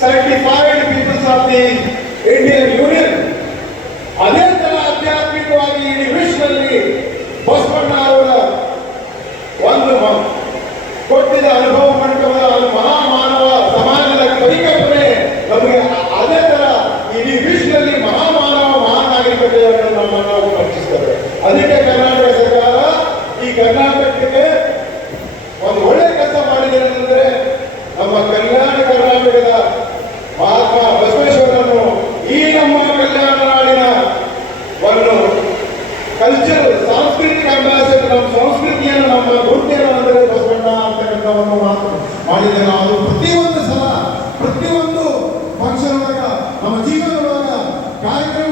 sanctified peoples of the Indian Union. ಅದೇ ತರ ಆಧ್ಯಾತ್ಮಿಕವಾಗಿ ಇಡೀ ವಿಶ್ವದಲ್ಲಿ ಬಸವಣ್ಣ ಅವರ ಒಂದು ಕೊಟ್ಟಿದ್ದ ಅನುಭವ ಮಂಟಪದ ಮಹಾಮಾನವ ಸಮಾಜದ ಪರಿಕಲ್ಪನೆ ನಮಗೆ ಅದೇ ತರ ಇಡೀ ವಿಶ್ವದಲ್ಲಿ ಮಹಾಮಾನವ ಮಹಾನಾಗರಿಕತೆಯನ್ನು ನಮ್ಮನ್ನು ರಕ್ಷಿಸ್ತದೆ. ಅದಕ್ಕೆ ಕರ್ನಾಟಕ ಸರ್ಕಾರ ಈ ಕರ್ನಾಟಕಕ್ಕೆ ಒಂದು ಒಳ್ಳೆ ಕೆಲಸ ಮಾಡಿದೆ ಅಂದರೆ ನಮ್ಮ ಕಲ್ಯಾಣ ಕರ್ನಾಟಕದ ಮಹಾತ್ಮ ಬಸವೇಶ್ವರರನ್ನು ಈ ನಮ್ಮ ಕಲ್ಯಾಣ ನಾಡಿನ ಒಂದು ಕಲ್ಚರ್ ಸಾಂಸ್ಕೃತಿಕ ಅಂಬಾಸಿಡರ್, ನಮ್ಮ ಸಂಸ್ಕೃತಿಯನ್ನು ನಮ್ಮ ಗುರುತಿಯನ್ನು ಅಂದರೆ ಬಸವಣ್ಣ ಅಂತಕ್ಕಂಥ ಒಂದು ಮಾತು ಮಾಡಿದೆ. ನಾವು ಪ್ರತಿಯೊಂದು ಸಲ ಪ್ರತಿಯೊಂದು ಫಂಕ್ಷನ್ ಒಳಗ ನಮ್ಮ ಜೀವನದೊಳಗ ಕಾರ್ಯಕ್ರಮ